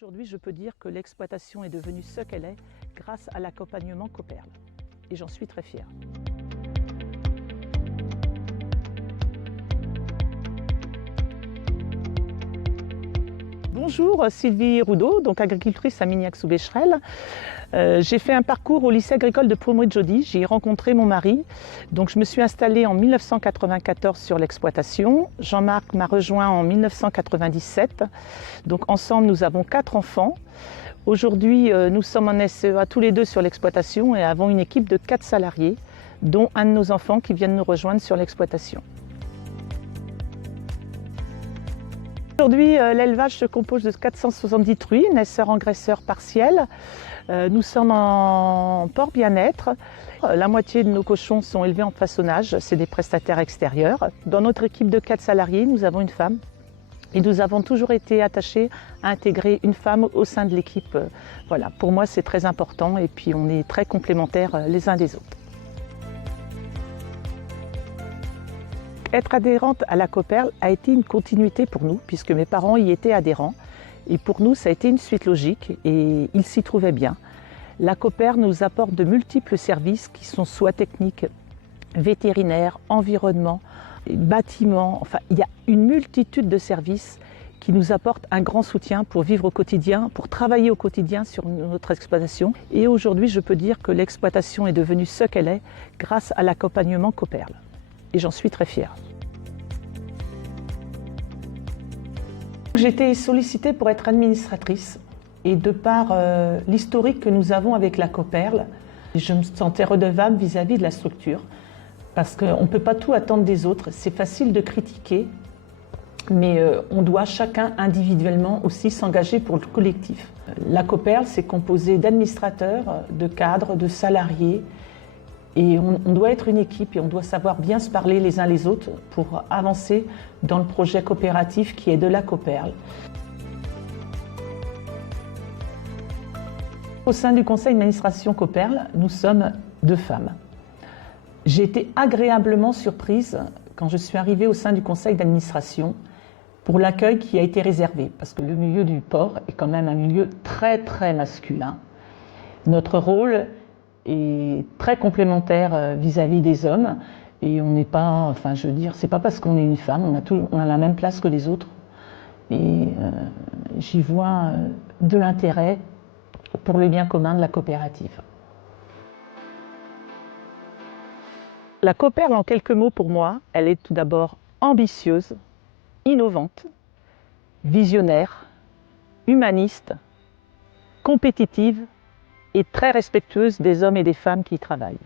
Aujourd'hui, je peux dire que l'exploitation est devenue ce qu'elle est grâce à l'accompagnement Coperle. Et j'en suis très fière. Bonjour, Sylvie Roudot, donc agricultrice à Mignac-sous-Becherel. J'ai fait un parcours au lycée agricole de Pommery-de-Jody. J'y ai rencontré mon mari. Donc je me suis installée en 1994 sur l'exploitation. Jean-Marc m'a rejoint en 1997. Donc ensemble, nous avons 4 enfants. Aujourd'hui, nous sommes en SEA tous les deux sur l'exploitation et avons une équipe de 4 salariés, dont un de nos enfants qui viennent nous rejoindre sur l'exploitation. Aujourd'hui, l'élevage se compose de 470 truies, naisseurs-engraisseurs partiels. Nous sommes en port bien-être. La moitié de nos cochons sont élevés en façonnage, c'est des prestataires extérieurs. Dans notre équipe de 4 salariés, nous avons une femme. Et nous avons toujours été attachés à intégrer une femme au sein de l'équipe. Voilà, pour moi, c'est très important et puis on est très complémentaires les uns des autres. Être adhérente à la Coperle a été une continuité pour nous, puisque mes parents y étaient adhérents. Et pour nous, ça a été une suite logique et ils s'y trouvaient bien. La Coperle nous apporte de multiples services qui sont soit techniques, vétérinaires, environnement, bâtiments. Enfin, il y a une multitude de services qui nous apportent un grand soutien pour vivre au quotidien, pour travailler au quotidien sur notre exploitation. Et aujourd'hui, je peux dire que l'exploitation est devenue ce qu'elle est grâce à l'accompagnement Coperle. Et j'en suis très fière. J'ai été sollicitée pour être administratrice et de par l'historique que nous avons avec la Coperle, je me sentais redevable vis-à-vis de la structure parce qu'on ne peut pas tout attendre des autres. C'est facile de critiquer, mais on doit chacun individuellement aussi s'engager pour le collectif. La Coperle, c'est composé d'administrateurs, de cadres, de salariés. Et on doit être une équipe et on doit savoir bien se parler les uns les autres pour avancer dans le projet coopératif qui est de la Coperle. Au sein du conseil d'administration Coperle, nous sommes 2 femmes. J'ai été agréablement surprise quand je suis arrivée au sein du conseil d'administration pour l'accueil qui a été réservé, parce que le milieu du port est quand même un milieu très masculin. Notre rôle est très complémentaire vis-à-vis des hommes et on n'est pas, enfin je veux dire, c'est pas parce qu'on est une femme, on a la même place que les autres et j'y vois de l'intérêt pour le bien commun de la coopérative. La Coperle, en quelques mots pour moi, elle est tout d'abord ambitieuse, innovante, visionnaire, humaniste, compétitive et très respectueuse des hommes et des femmes qui y travaillent.